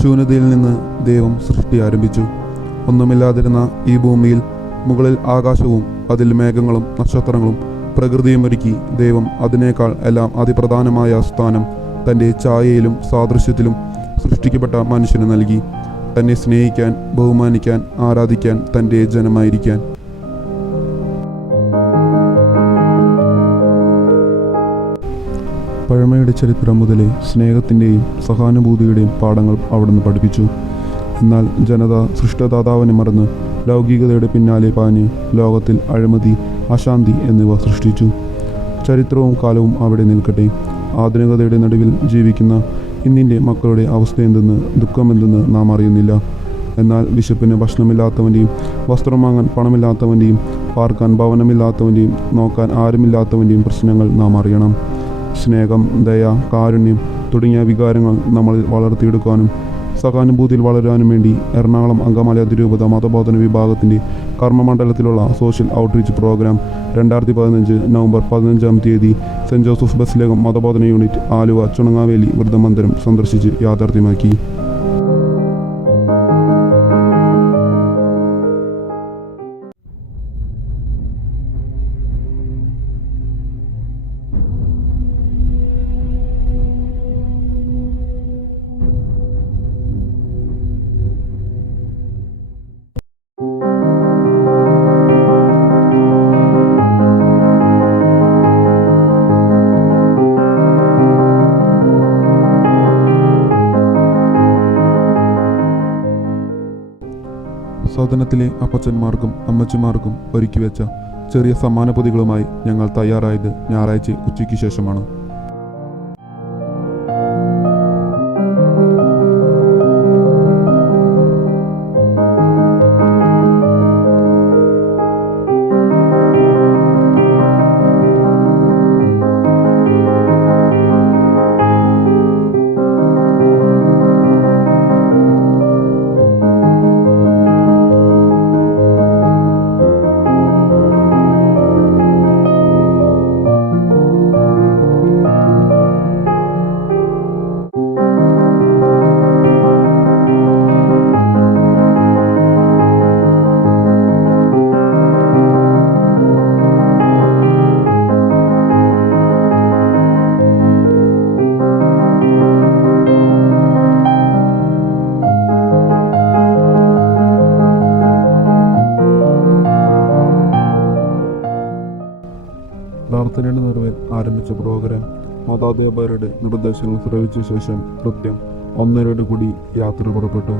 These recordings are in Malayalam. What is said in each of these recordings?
ശൂന്യതയിൽ നിന്ന് ദൈവം സൃഷ്ടി ആരംഭിച്ചു. ഒന്നുമില്ലാതിരുന്ന ഈ ഭൂമിയിൽ മുകളിൽ ആകാശവും അതിൽ മേഘങ്ങളും നക്ഷത്രങ്ങളും പ്രകൃതിയും ഒരുക്കി ദൈവം അതിനേക്കാൾ എല്ലാം അതിപ്രധാനമായ സ്ഥാനം തൻ്റെ ഛായയിലും സാദൃശ്യത്തിലും സൃഷ്ടിക്കപ്പെട്ട മനുഷ്യന് നൽകി. തന്നെ സ്നേഹിക്കാൻ, ബഹുമാനിക്കാൻ, ആരാധിക്കാൻ, തൻ്റെ ജനമായിരിക്കാൻ. പഴമയുടെ ചരിത്രം മുതലേ സ്നേഹത്തിൻ്റെയും സഹാനുഭൂതിയുടെയും പാഠങ്ങൾ അവിടുന്ന് പഠിപ്പിച്ചു. എന്നാൽ ജനത സൃഷ്ടദാതാവിനെ മറന്ന് ലൗകികതയുടെ പിന്നാലെ പാഞ്ഞ് ലോകത്തിൽ അഴിമതി, അശാന്തി എന്നിവ സൃഷ്ടിച്ചു. ചരിത്രവും കാലവും അവിടെ നിൽക്കട്ടെ. ആധുനികതയുടെ നടുവിൽ ജീവിക്കുന്ന ഇന്നിൻ്റെ മക്കളുടെ അവസ്ഥയെന്തെന്ന്, ദുഃഖമെന്തെന്ന് നാം അറിയുന്നില്ല. എന്നാൽ വിശപ്പിന് ഭക്ഷണമില്ലാത്തവൻ്റെയും വസ്ത്രം വാങ്ങാൻ പണമില്ലാത്തവൻ്റെയും പാർക്കാൻ ഭവനമില്ലാത്തവൻ്റെയും നോക്കാൻ ആരുമില്ലാത്തവൻ്റെയും പ്രശ്നങ്ങൾ നാം അറിയണം. സ്നേഹം, ദയ, കാരുണ്യം തുടങ്ങിയ വികാരങ്ങൾ നമ്മളിൽ വളർത്തിയെടുക്കാനും സഹാനുഭൂതിയിൽ വളരാനും വേണ്ടി എറണാകുളം അങ്കമാലി അതിരൂപത മതബോധന വിഭാഗത്തിൻ്റെ കർമ്മമണ്ഡലത്തിലുള്ള social outreach programme 2015 November 15 saint Joseph ബസിലേകം മതബോധന യൂണിറ്റ് ആലുവ ചുണങ്ങാവേലി വൃദ്ധമന്ദിരം സന്ദർശിച്ച് യാഥാർത്ഥ്യമാക്കി. സദനത്തിലെ അപ്പച്ചന്മാർക്കും അമ്മച്ചിമാർക്കും ഒരുക്കിവെച്ച ചെറിയ സമ്മാനപ്പൊതികളുമായി ഞങ്ങൾ തയ്യാറായത് ഞായറാഴ്ച ഉച്ചയ്ക്ക് ശേഷമാണ്. പ്രാർത്ഥനയുടെ നിറവിൽ ആരംഭിച്ച പ്രോഗ്രാം മാതാപിതാക്കളുടെ നിർദ്ദേശങ്ങൾ ശ്രവിച്ച ശേഷം കൃത്യം 1:30 കൂടി യാത്ര പുറപ്പെട്ടു.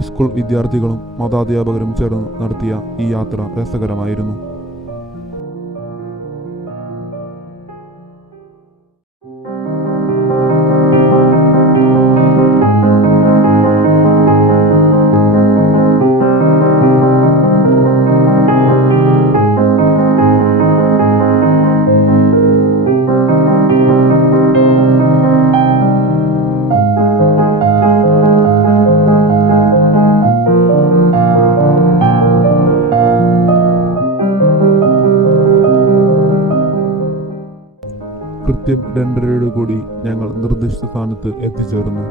ഹൈസ്കൂൾ വിദ്യാർത്ഥികളും മതാധ്യാപകരും ചേർന്ന് നടത്തിയ ഈ യാത്ര രസകരമായിരുന്നു. കൃത്യം 2:30 ഞങ്ങൾ നിർദ്ദിഷ്ട സ്ഥാനത്ത് എത്തിച്ചേർന്നു.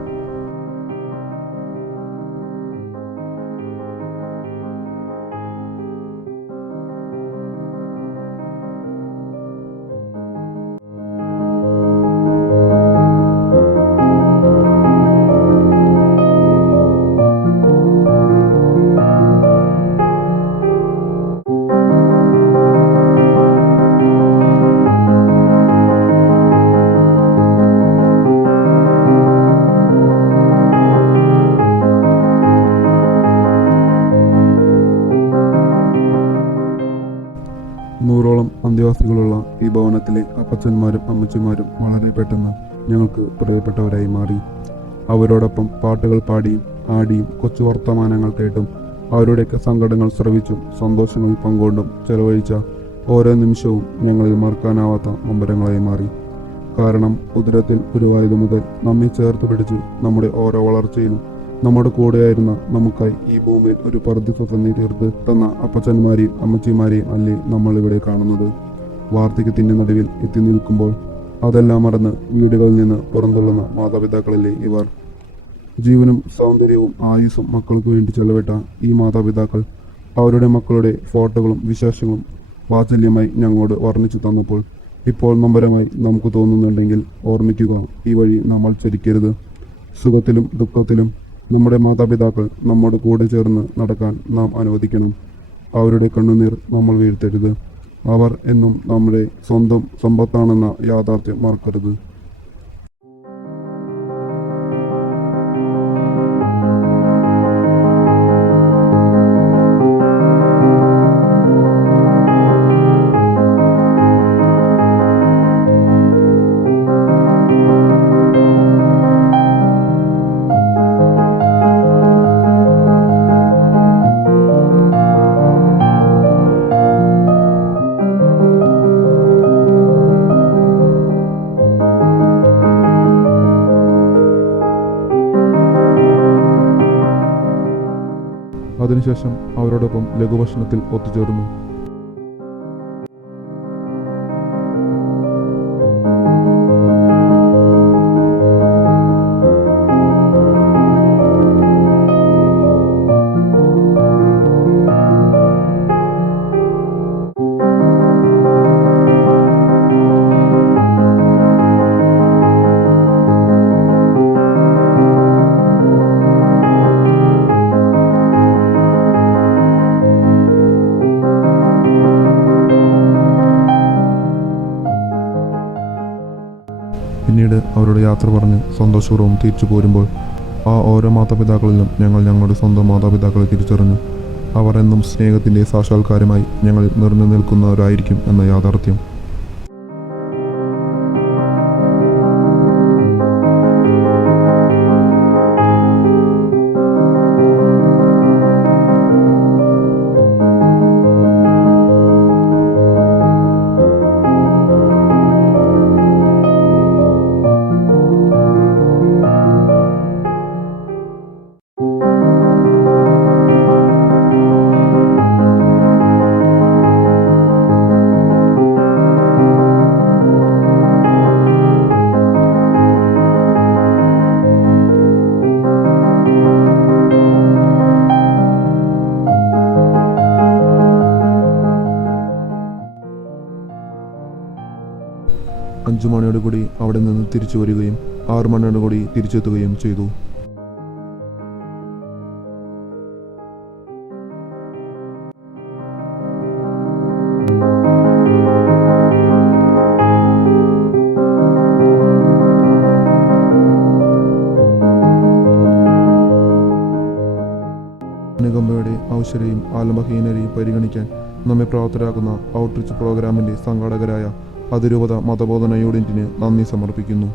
നൂറോളം അന്തേവാസികളുള്ള ഈ ഭവനത്തിലെ അപ്പച്ചന്മാരും അമ്മച്ചിമാരും വളരെ പെട്ടെന്ന് ഞങ്ങൾക്ക് പ്രിയപ്പെട്ടവരായി മാറി. അവരോടൊപ്പം പാട്ടുകൾ പാടിയും ആടിയും കൊച്ചു വർത്തമാനങ്ങൾ കേട്ടും അവരുടെയൊക്കെ സങ്കടങ്ങൾ ശ്രവിച്ചും സന്തോഷങ്ങൾ പങ്കുകൊണ്ടും ചെലവഴിച്ച ഓരോ നിമിഷവും ഞങ്ങളിൽ മറക്കാനാവാത്ത നൊമ്പരങ്ങളായി മാറി. കാരണം ഉദരത്തിൽ ഉരുവായതു മുതൽ നമ്മെ ചേർത്ത് പിടിച്ച് നമ്മുടെ ഓരോ വളർച്ചയിലും നമ്മുടെ കൂടെയായിരുന്ന നമുക്കായി ഈ ഭൂമിയിൽ ഒരു പറുദീസ തന്നെ തീർത്ത് തന്ന അപ്പച്ചന്മാരെയും അമ്മച്ചിമാരെയും അല്ലേ നമ്മൾ ഇവിടെ കാണുന്നത്. വാർദ്ധക്യത്തിൻ്റെ നടുവിൽ എത്തി നിൽക്കുമ്പോൾ അതെല്ലാം മറന്ന് വീടുകളിൽ നിന്ന് പുറന്തള്ളുന്ന മാതാപിതാക്കളല്ലേ ഇവർ. ജീവനും സൗന്ദര്യവും ആയുസ്സും മക്കൾക്ക് വേണ്ടി ചെലവിട്ട ഈ മാതാപിതാക്കൾ അവരുടെ മക്കളുടെ ഫോട്ടോകളും വിശേഷങ്ങളും വാത്സല്യമായി ഞങ്ങളോട് വർണ്ണിച്ചു തന്നപ്പോൾ ഇപ്പോൾ നൊമ്പരമായി നമുക്ക് തോന്നുന്നുണ്ടെങ്കിൽ ഓർമ്മിക്കുക, ഈ വഴി നമ്മൾ ചരിക്കരുത്. സുഖത്തിലും ദുഃഖത്തിലും നമ്മുടെ മാതാപിതാക്കൾ നമ്മോട് കൂടെ ചേർന്ന് നടക്കാൻ നാം അനുവദിക്കണം. അവരുടെ കണ്ണുനീർ നമ്മൾ വീഴ്ത്തരുത്. അവർ എന്നും നമ്മുടെ സ്വന്തം സമ്പത്താണെന്ന യാഥാർത്ഥ്യം മറക്കരുത്. അതിനുശേഷം അവരോടൊപ്പം ലഘുഭക്ഷണത്തിൽ ഒത്തുചേർന്നു. പിന്നീട് അവരുടെ യാത്ര പറഞ്ഞ് സന്തോഷപൂർവ്വം തിരിച്ചു പോരുമ്പോൾ ആ ഓരോ മാതാപിതാക്കളിലും ഞങ്ങൾ ഞങ്ങളുടെ സ്വന്തം മാതാപിതാക്കളെ തിരിച്ചറിഞ്ഞു. അവർ എന്നും സ്നേഹത്തിൻ്റെ സാക്ഷാത്കാരമായി ഞങ്ങളിൽ നിറഞ്ഞു നിൽക്കുന്നവരായിരിക്കും എന്ന യാഥാർത്ഥ്യം. അഞ്ചു മണിയോടുകൂടി അവിടെ നിന്ന് തിരിച്ചു വരികയും 6 മണിയോടുകൂടി തിരിച്ചെത്തുകയും ചെയ്തു. ബലഹീനരെയും പരിഗണിക്കാൻ നമ്മെ പ്രാപ്തരാക്കുന്ന ഔട്ട്റീച്ച് പ്രോഗ്രാമിൻ്റെ സംഘാടകരായ അതിരൂപത മതബോധന യൂണിറ്റിന് നന്ദി സമർപ്പിക്കുന്നു.